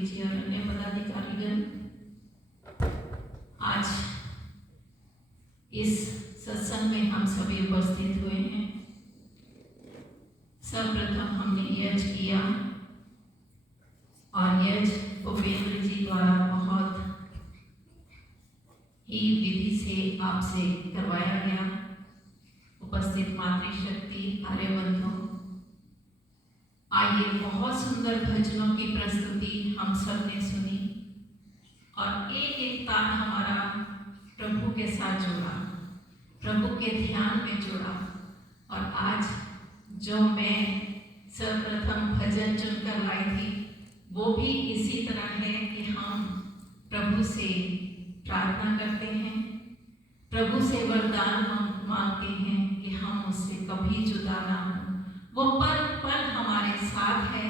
जी और अन्य पदाधिकारीगण, आज इस सत्संग में हम सभी उपस्थित हुए हैं। सर्वप्रथम हमने यज्ञ किया और यज्ञ भूपेंद्र जी द्वारा बहुत ही विधि से आपसे करवाया गया। उपस्थित मातृशक्ति आर्यबंधु, आइए, बहुत सुंदर भजनों की प्रस्तुति हम सब ने सुनी और एक एक तार हमारा प्रभु के साथ जोड़ा, प्रभु के ध्यान में जोड़ा। और आज जो मैं सर्वप्रथम भजन चुनकर लाई थी वो भी इसी तरह है कि हम प्रभु से प्रार्थना करते हैं, प्रभु से वरदान मांगते हैं कि हम उससे कभी जुदा ना हो। वो पल पल हमारे साथ है,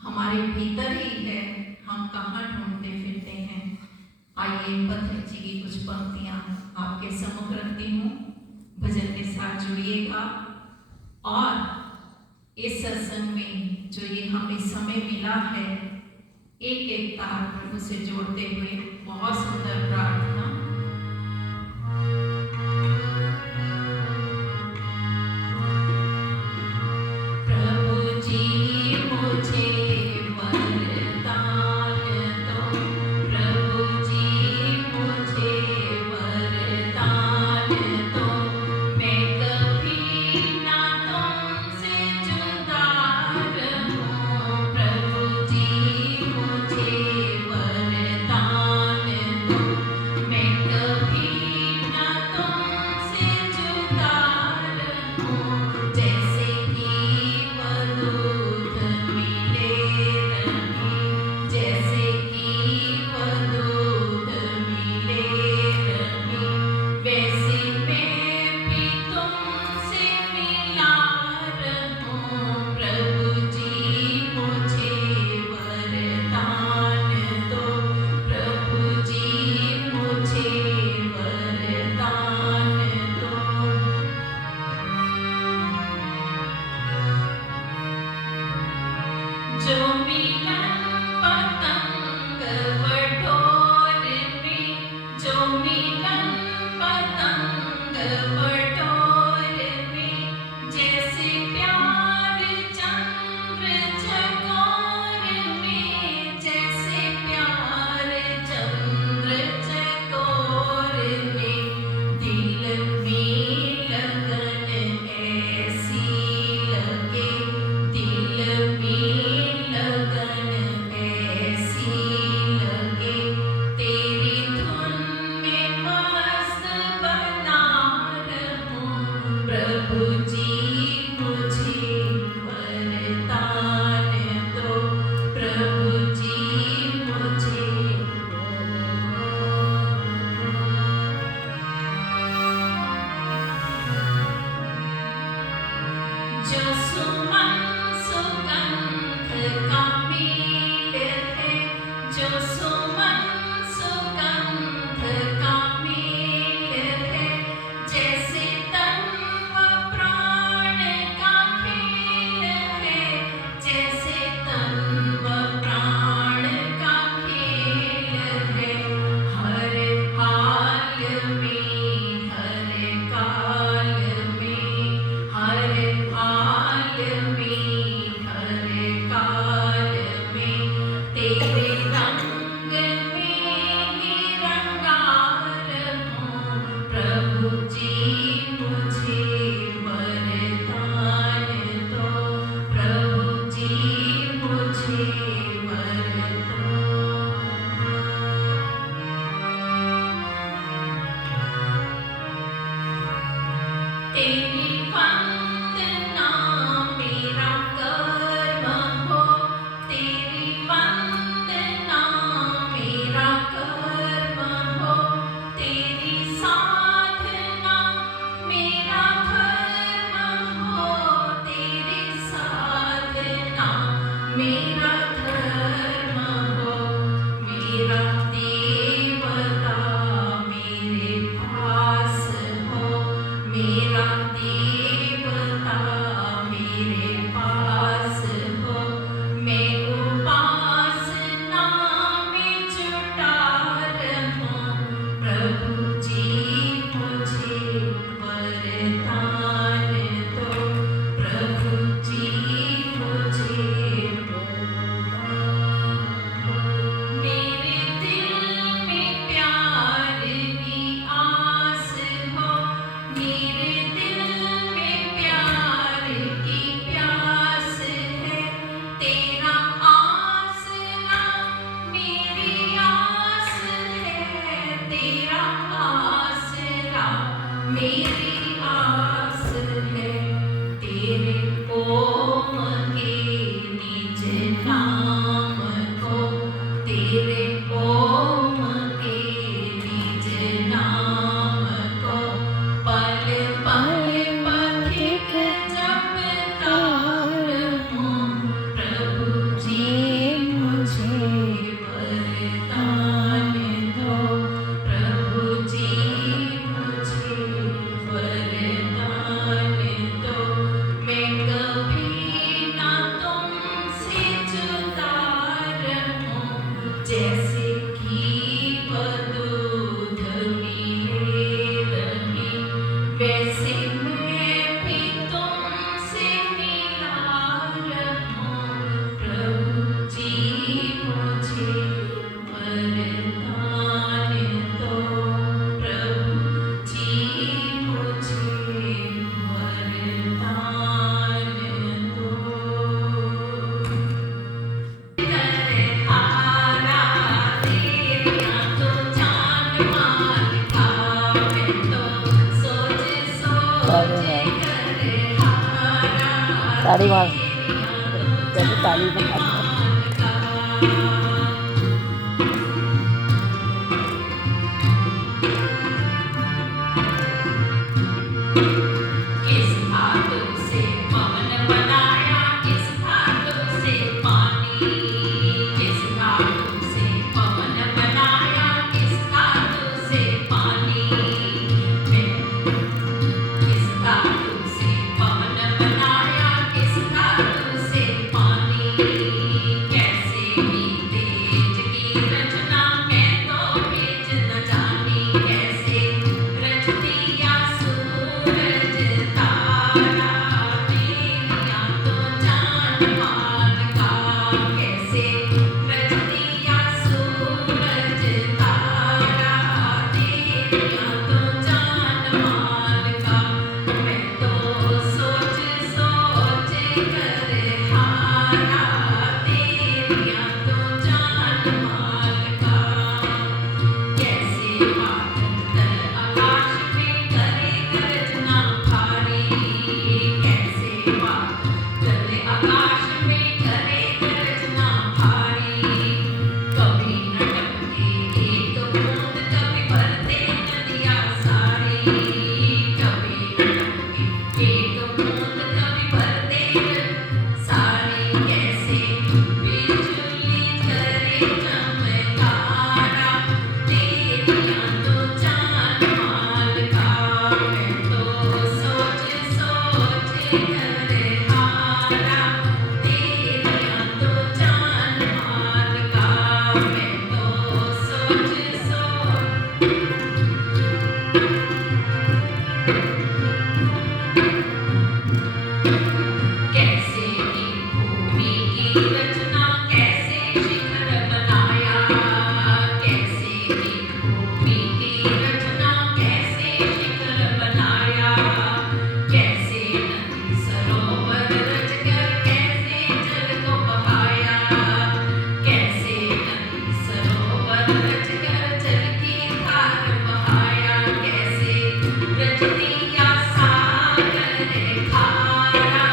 हमारे भीतर ही है, हम कहाँ ढूंढते फिरते हैं। आइए, पथिक जी की कुछ पंक्तियां आपके सम्मुख रखती हूँ, भजन के साथ जुड़िएगा। और इस सत्संग में जो ये हमें समय मिला है, एक एक तार प्रभु से जोड़ते हुए बहुत सुंदर प्रार्थना। प्रभु जी मुझे वरदान दो, प्रभु जी मुझे वरदान दो, मैं कभी ना तुमसे जुदा रहूं। प्रभु जी मुझे वरदान दो, मैं कभी ना तुमसे जुदा रहूं। जैसे कि वधूत मिले रही, जैसे कि वधूत मिले रही, वैसे मैं भी तुमसे मिला रहूं। प्रभु जी मुझे वरदान दो, प्रभु जी मुझे वरदान दो। जो मिलन पतंग बटोर में, जो मिलन पतंग बटोर में, जैसे प्यार चंद्र चकोर में, जैसे प्यार चंद्र चकोर में, दिल में लगन ऐसी लगे, दिल में लगन ऐसी लगे, तेरी धुन में मस्त बना रहूं। प्रभु जी मुझे वरदान दो, प्रभु जी मुझे जो सुमन सुगंध का मेल है, जो सुमन सुगंध का मेल है, जैसे तन व प्राण का खेल है, जैसे तन व प्राण का खेल है। हर हाल में, हर काल में, हर हाल में, हर काल में, तेरे रंग में ही रंगा रहूं। प्रभु जी मुझे वरदान दो, प्रभु जी मुझे वरदान। तेरी वंदना मेरा कर्म हो, तेरी वंदना मेरा कर्म हो, तेरी साधना मेरा धर्म हो, तेरी साधना मेरा धर्म हो। मेरा देवता मेरे पास हो, मेरा देवता मेरे पास हो, मैं उपासना जैसे घी व दूध मिले रहे, वैसे मैं भी तुमसे मिला रहूं। प्रभु जी मुझे वरदान दो, प्रभु जी मुझे वरदान दो। करहारा तेरिया तो जान मान का, मैं तो सोच सोच करहारा ताली मार तेरिया तो जैसे ताली जान मार मान का। किस धातु से पवन बनाया, किस धातु से पानी, किस धातु से पवन बनाया, किस धातु से पानी। मैं किस धातु से पवन बनाया, किस धातु से पानी। कैसे भी तेज की रचना मैं तो भेज न जानी, कैसे रच दिया सूरज तारा तेरिया तो जान मान का। कैसे रच दिया सूरज तारा तेरिया तो जान मान का। मैं तो सोच सोच करहारा तेरिया तो जान मान का। कैसे बादल आकाश में करे गर्जना भारी, कैसे बादल आकाश में करे गर्जना भारी। कभी न टपके एक बूंद, कभी भरते नदियाँ सारी, कभी न टपके एक बूंद, कभी भरते सारी। कैसे बिजली करे चमकारा तेरिया तो जान मान का। मैं तो सोच सोच करहारा तेरिया तो जान मान का। मैं तो सोच सोच कैसे की भूमि की रचना, कैसे शिखर बनाया, कैसे की भूमि की रचना, कैसे शिखर बनाया। कैसे नदी सरोवर रचकर कैसे जल को बहाया, कैसे नदी सरोवर रचकर जल की धार बहाया। कैसे रच दिया सागर खारा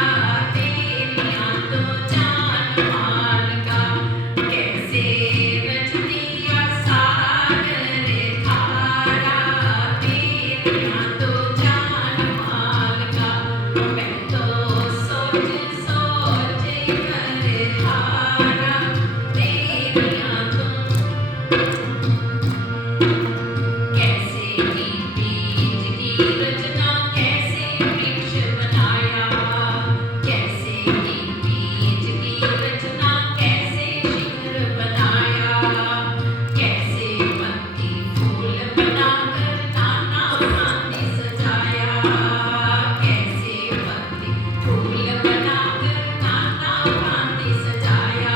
तेरिया तो जान मान का। कैसे रच दिया सागर खारा तेरिया तो जान मान का। मैं तो सोच सोच करहारा तेरिया तो कैसे की बीज की रचना, कैसे वृक्ष बनाया, कैसे की बीज की रचना, कैसे शिखर बनाया। कैसे पत्ती फूल बनाकर नाना भांति सजाया, कैसे पत्ती फूल बनाकर नाना भांति सजाया।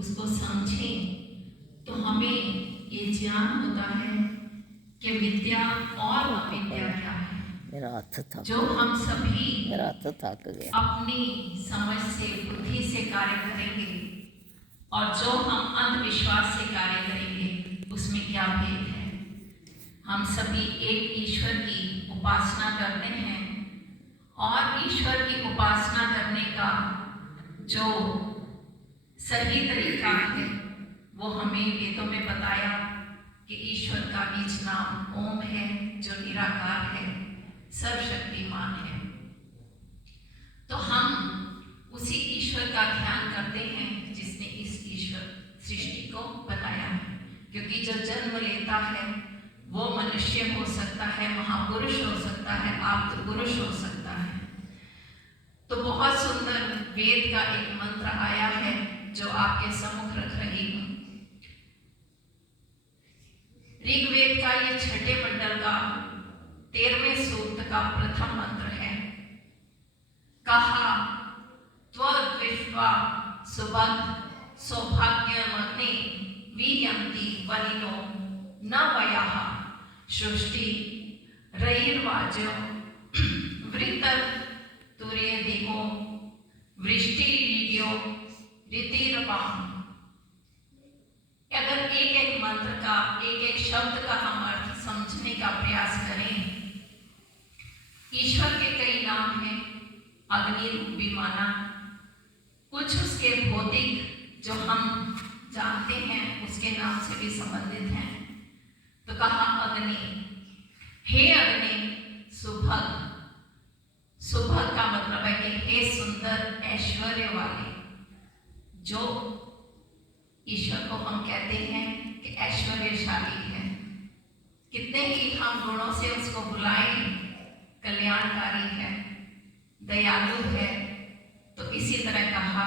उसको समझें तो हमें ये ज्ञान होता है कि विद्या और अविद्या क्या है। मेरा हाथ थक जो हम सभी मेरा हाथ थक गया। अपनी समझ से बुद्धि से कार्य करेंगे और जो हम अंधविश्वास से कार्य करेंगे उसमें क्या भेद है। हम सभी एक ईश्वर की उपासना करते हैं और ईश्वर की उपासना करने का जो सही तरीका है वो हमें वेदों में बताया कि ईश्वर का बीज नाम ओम है, जो निराकार है, सर्वशक्तिमान है। तो हम उसी ईश्वर का ध्यान करते हैं जिसने इस ईश्वर सृष्टि को बनाया है, क्योंकि जो जन्म लेता है वो मनुष्य हो सकता है, महापुरुष हो सकता है, आप्त पुरुष हो सकता है। तो बहुत सुंदर वेद का एक मंत्र आया है जो आपके सम्मुख रख रही हूं। ऋग्वेद का ये छठे मंडल का 13वें सूक्त का प्रथम मंत्र है। कहा त्वद्विश्वा सुभग सौभाग्यमग्ने वीयन्ति वनिनो न वयः सृष्टि रयिर्वाजो वृत्तर तुर्य देवो वृष्टि रीड्यो रीतिरपाम। अगर एक एक मंत्र का एक एक शब्द का हम अर्थ समझने का प्रयास करें, ईश्वर के कई नाम हैं। अग्नि रूपी माना, कुछ उसके भौतिक जो हम जानते हैं उसके नाम से भी संबंधित हैं। तो कहा अग्नि, हे अग्नि सुभग। सुभग का मतलब है कि हे सुंदर ऐश्वर्य वाले। जो ईश्वर को हम कहते हैं कि ऐश्वर्यशाली है, कितने ही हम गुणों से उसको बुलाएं, कल्याणकारी है, दयालु है। तो इसी तरह कहा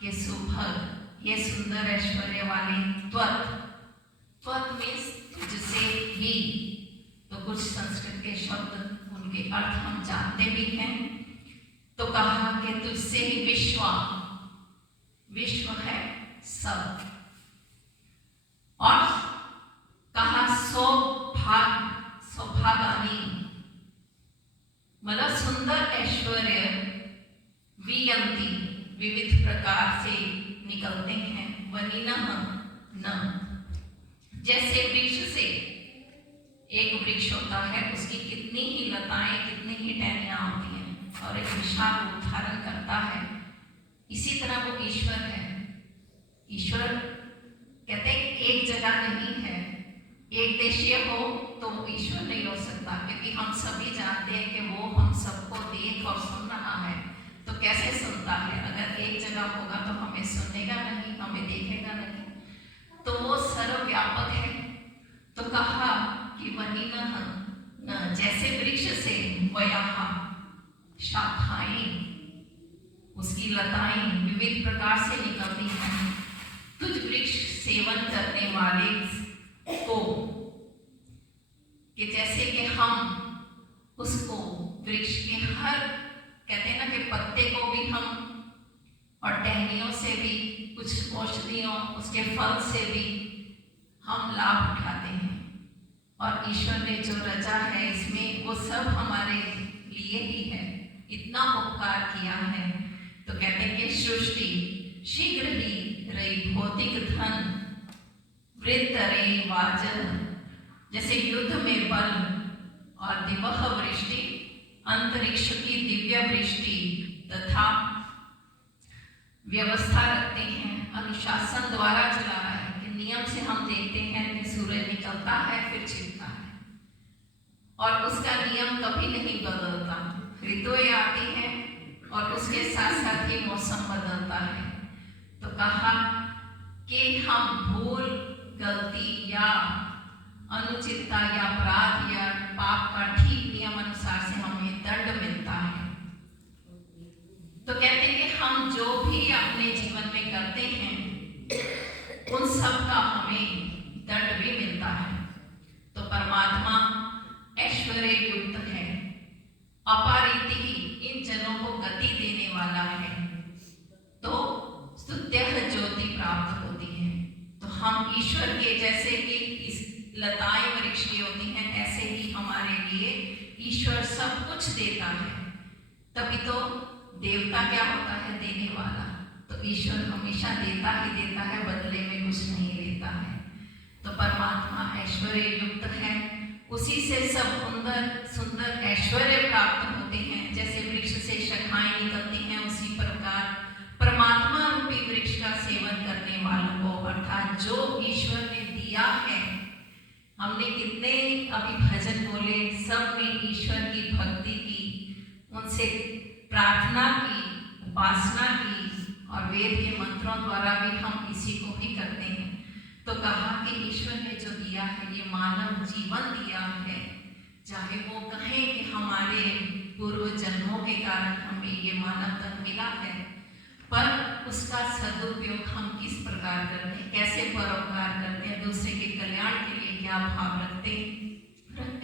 कि सुभग, ये सुंदर ऐश्वर्य वाले। त्वत्, त्वत् मीन्स जिसे ही। तो कुछ संस्कृत के शब्द उनके अर्थ हम जानते भी हैं। तो कहा कि तुझसे ही विश्व, विश्व है सब। और कहा सौभागानी, मतलब सुंदर ऐश्वर्य, वियंती विविध प्रकार से निकलते हैं, वनिनः न। जैसे वृक्ष से एक वृक्ष होता है, उसकी कितनी ही लताएं, कितनी ही टहनियां होती हैं और एक विशाल रूप धारण करता है। इसी तरह वो ईश्वर है। ईश्वर कहते हैं कि एक जगह नहीं है, एक देशीय हो तो ईश्वर नहीं हो सकता, क्योंकि हम सभी जानते हैं कि वो हम सबको देख और सुन रहा है। तो कैसे सुनता है? अगर एक जगह होगा तो हमें सुनेगा नहीं, हमें देखेगा नहीं। तो वो सर्वव्यापक है। तो कहा कि वनिनः न, जैसे वृक्ष से वयः शाखाएं, उसकी लताएं विविध प्रकार से निकलती हैं। तुझ वृक्ष सेवन करने वाले को, कि जैसे कि हम उसको वृक्ष के हर, कहते हैं ना कि पत्ते को भी हम, और टहनियों से भी, कुछ औषधियों, उसके फल से भी हम लाभ उठाते हैं। और ईश्वर ने जो रचा है इसमें वो सब हमारे लिए ही है, इतना उपकार किया है। तो कहते हैं कि सृष्टि शीघ्र ही रही भौतिक धन वृत्त रे वाजन, जैसे युद्ध में बल और दिवह वृष्टि, अंतरिक्ष की दिव्य वृष्टि तथा व्यवस्था रखते हैं, अनुशासन द्वारा चला रहा है कि नियम से हम देखते हैं कि सूरज निकलता है फिर छिपता है और उसका नियम कभी नहीं बदलता। ऋतुएं आती हैं और उसके साथ साथ ही मौसम बदलता है। तो कहा कि हम भूल, गलती या अनुचितता या अपराध या पाप का ठीक नियम अनुसार से हमें दंड मिलता है। तो कहते हैं कि हम जो भी अपने जीवन में करते हैं उन सब का हमें दंड भी मिलता है। तो परमात्मा ऐश्वर्य युक्त है, अपारिति ही इन जनों को गति देने वाला है। तो स्तुत्यः ज्योति प्राप्त हो ईश्वर के जैसे कि इस लताएं वृक्ष की होती हैं, ऐसे ही हमारे लिए ईश्वर सब कुछ देता है। तभी तो देवता क्या होता है? देने वाला। तो ईश्वर हमेशा देता ही देता है, बदले में कुछ नहीं लेता है। तो परमात्मा ऐश्वर्य युक्त है, उसी से सब सुंदर सुंदर ऐश्वर्य प्राप्त होते हैं। जैसे वृक्ष से शाखाएं निकलती हैं, उसी प्रकार परमात्मा रूपी वृक्ष का सेवन करने वालों को, अर्थात जो ईश्वर ने दिया है। हमने कितने अभी भजन बोले, सब में ईश्वर की भक्ति की, उनसे प्रार्थना की, उपासना की, और वेद के मंत्रों द्वारा भी हम इसी को भी करते हैं। तो कहा कि ईश्वर ने जो दिया है, ये मानव जीवन दिया है, चाहे वो कहें कि हमारे पूर्व जन्मों के कारण हमें ये मानव तन मिला है, पर उसका सदुपयोग हम किस प्रकार करते हैं, कैसे परोपकार करते हैं, दूसरे के कल्याण के लिए क्या भाव रखते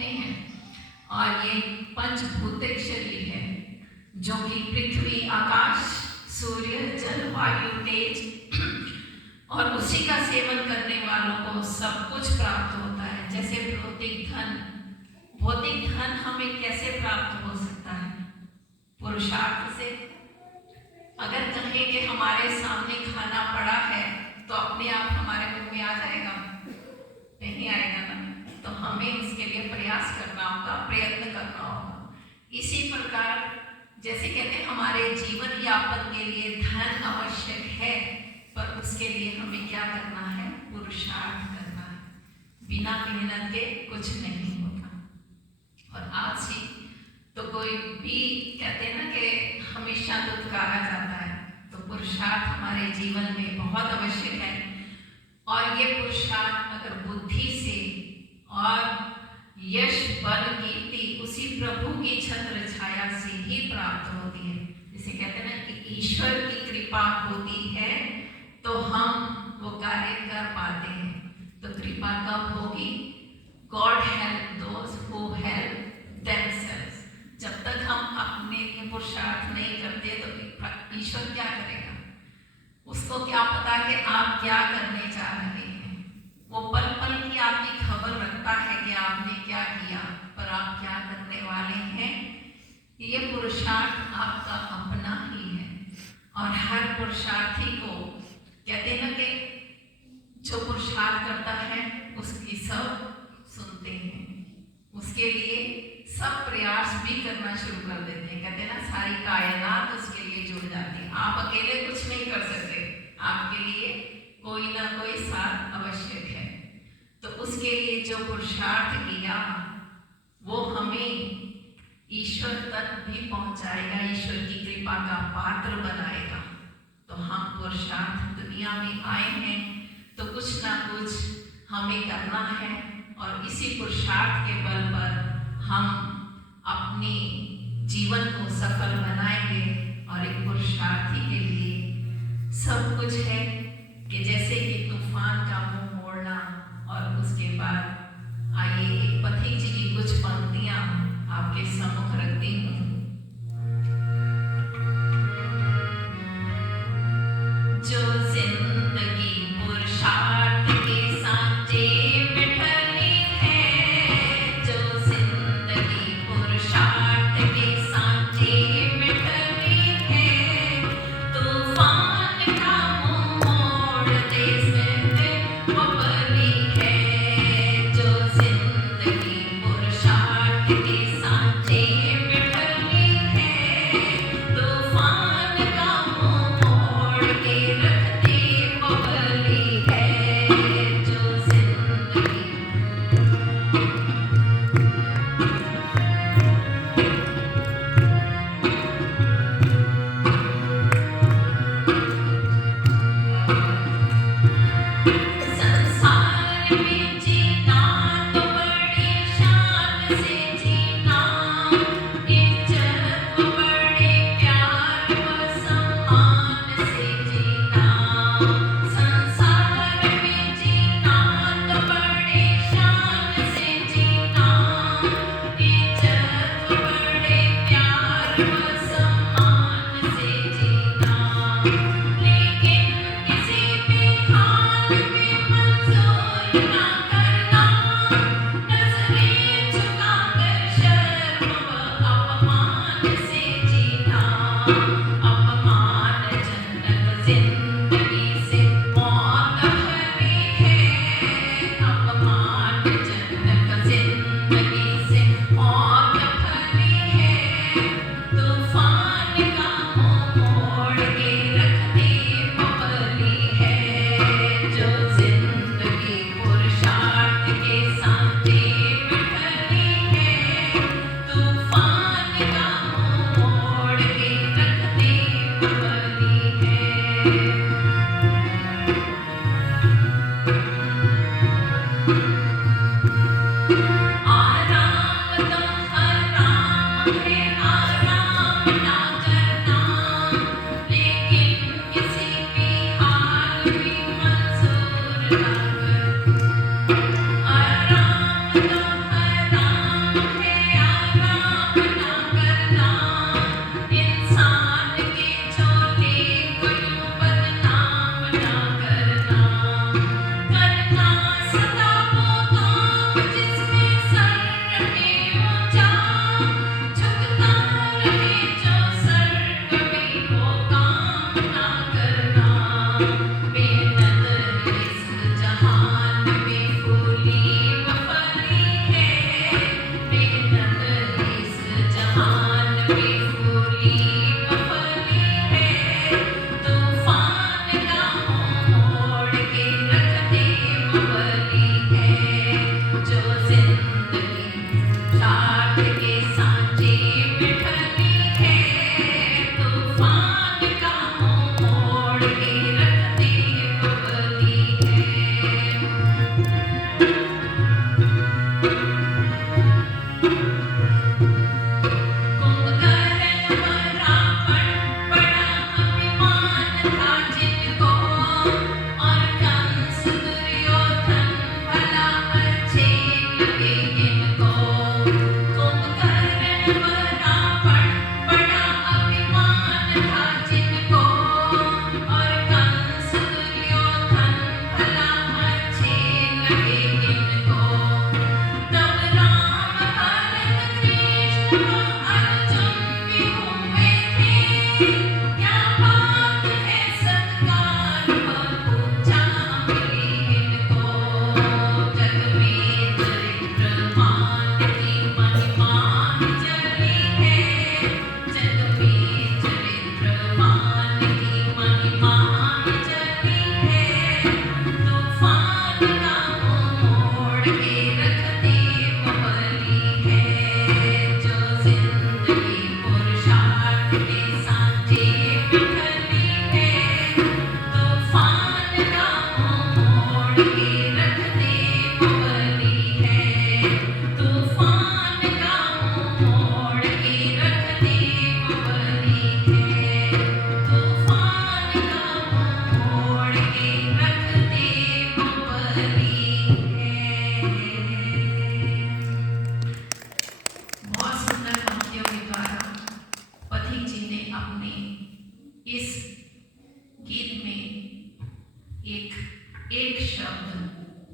हैं। और ये पंचभूतिक शरीर है, जो कि पृथ्वी, आकाश, सूर्य, जल, वायु, तेज, और उसी का सेवन करने वालों को सब कुछ प्राप्त होता है। जैसे भौतिक धन हमें कैसे प्राप्त हो सकता है? पुरुषार्थ से। अगर कहें कि हमारे सामने खाना पड़ा है तो अपने आप हमारे मुंह में आ जाएगा? नहीं आएगा ना। तो हमें उसके लिए प्रयास करना होगा, प्रयत्न करना होगा। इसी प्रकार जैसे कहते हैं हमारे जीवन यापन के लिए धन आवश्यक है, पर उसके लिए हमें क्या करना है? पुरुषार्थ करना है। बिना मेहनत के कुछ नहीं होता। और आज ही तो कोई भी कहते हैं ना कि हमेशा दुत्कारा जाता है, तो पुरुषार्थ हमारे जीवन में बहुत आवश्यक है। और ये पुरुषार्थ अगर बुद्धि से और यश, बल, कीर्ति उसी प्रभु की छत्र छाया से ही प्राप्त होती है। जिसे कहते हैं ना कि ईश्वर की कृपा होती है तो हम वो कार्य कर पाते हैं। तो कृपा कब होगी? God help those who help themselves. जब तक हम अपने लिए पुरुषार्थ नहीं करते तो ईश्वर क्या करेगा? उसको क्या पता कि आप क्या करने जा रहे हैं। वो पल पल की आपकी खबर रखता है कि आपने क्या किया, पर आप क्या करने वाले हैं, ये पुरुषार्थ आपका अपना ही है। और हर पुरुषार्थी को कहते हैं ना कि जो पुरुषार्थ करता है उसकी सब सुनते हैं, उसके लिए सब प्रयास भी करना शुरू कर देते हैं। कहते हैं ना सारी कायनात उसके लिए जुड़ जाती है। आप अकेले कुछ नहीं कर सकते, आपके लिए कोई ना कोई साथ आवश्यक है। तो उसके लिए जो पुरुषार्थ किया वो हमें ईश्वर तक भी पहुंचाएगा, ईश्वर की कृपा का पात्र बनाएगा। तो हम पुरुषार्थ दुनिया में आए हैं तो कुछ ना कुछ हमें करना है, और इसी पुरुषार्थ के बल पर हम अपने जीवन को सफल बनाएंगे। और एक पुरुषार्थी के लिए सब कुछ है कि जैसे कि तूफान का मुंह मोड़ना। और उसके बाद आइए एक पथिक जी की कुछ पंक्तियां आपके सम्मुख रखती हूँ। जो जिंदगी पुरुषार्थ के सांचे बिठली है, जो जिंदगी पुरुषार्थ के सांचे बिठली है, तूफान का मुंह मोड़ दे से वो बली है। जो जिंदगी पुरुषार्थ के सांचे बिठली आराम तो हराम है, आराम ना करना, लेकिन किसी भी हाल में मंजूर ना करना। आराम तो हराम है, आराम ना करना, इंसान के चोले को यूं बदनाम ना करना। करना सदा वो काम जिसमें सर रहे ऊंचा, झुकता रहे जो सर कभी वो काम ना करना। बेनज़र इस जहान में फूली व फली है, बेनज़र इस जहान में फूली व फली है, तूफान का मुंह मोड़ के रख दे बबली है, जो जिंदगी ठाठ के सांचे में ढली है, तूफान का मुंह मोड़ के रख दे बबली है। कुंभकर्ण मरा बड़ा अभिमान था जिनको, और कंस दुर्योधन भला अच्छे लगे इनको। कुंभकर्ण मरा बड़ा अभिमान था जिनको, और कंस दुर्योधन भला अच्छे लगे इनको। तब राम भरत कृष्ण अर्जुन भी हुए थे, क्या बात है सत्कार पूछा मिली इनको। जग में चरित्रवान की महिमा चली है, जग में चरित्रवान की महिमा चली है, तूफान का मुंह मोड़ के रख दे बबली है, जो जिंदगी पुरुषार्थ के सांचे में ढली है, तूफान का मुंह मोड़ के रख दे बबली है, तूफान का मुंह मोड़ के रख दे बबली है, तूफान का मुंह मोड़ के रख दे बबली है। बहुत सुंदर पंक्तियों के द्वारा पथिक जी ने अपने इस गीत में एक शब्द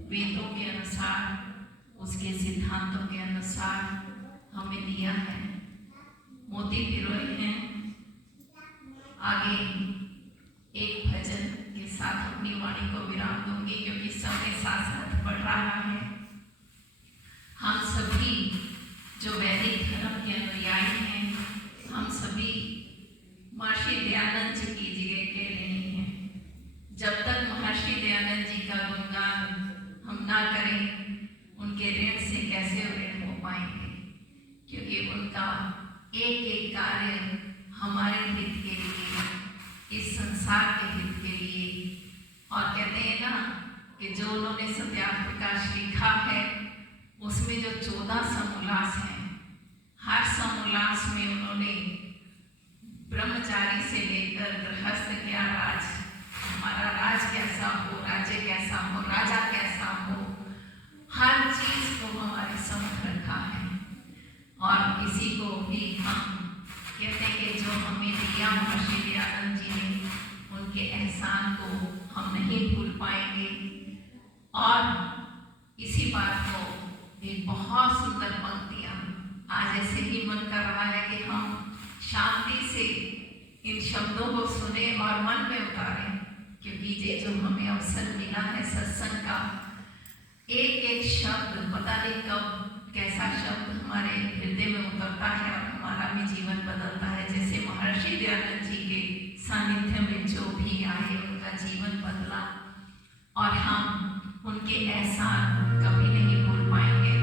वेदों के अनुसार, उसके सिद्धांतों के अनुसार हमें दिया है। मोती पिरोए हैं। आगे एक भजन के साथ अपनी वाणी को विराम दूंगी, क्योंकि समय साथ साथ बढ़ रहा है। हम सभी जो वैदिक धर्म के अनुयायी हैं, हम सभी महर्षि दयानंद जी की जगह के ऋणी हैं। जब तक महर्षि दयानंद जी का गुणगान हम ना करें, उनके ऋण से कैसे ऋण हो पाएंगे, क्योंकि उनका एक एक कार्य हमारे हित के लिए, इस संसार के हित के लिए। और कहते हैं ना कि जो उन्होंने सत्याप्रकाश लिखा है, उसमें जो 14 समोल्लास हैं, हर समोल्लास में उन्होंने ब्रह्मचारी से लेकर गृहस्थ क्या राज, हमारा राज कैसा हो, राज्य कैसा हो, राजा कैसा हो, हर चीज को हमारे समझ रखा है। और इसी को भी हम कहते हैं कि जो हमें दिया महर्षि दयानंद जी ने, उनके एहसान को हम नहीं भूल पाएंगे। और इसी बात को एक बहुत सुंदर पंक्तियां आज ऐसे ही मन कर रहा है कि हम शांति से इन शब्दों को सुने और मन में उतारें, क्योंकि ये जो हमें अवसर मिला है सत्संग का, एक एक शब्द पता नहीं कब कैसा शब्द हमारे हृदय में उतरता है और हमारा भी जीवन बदलता है। जैसे महर्षि दयानंद जी के सानिध्य में जो भी आए, उनका जीवन बदला और हम उनके एहसान कभी नहीं भूल पाएंगे।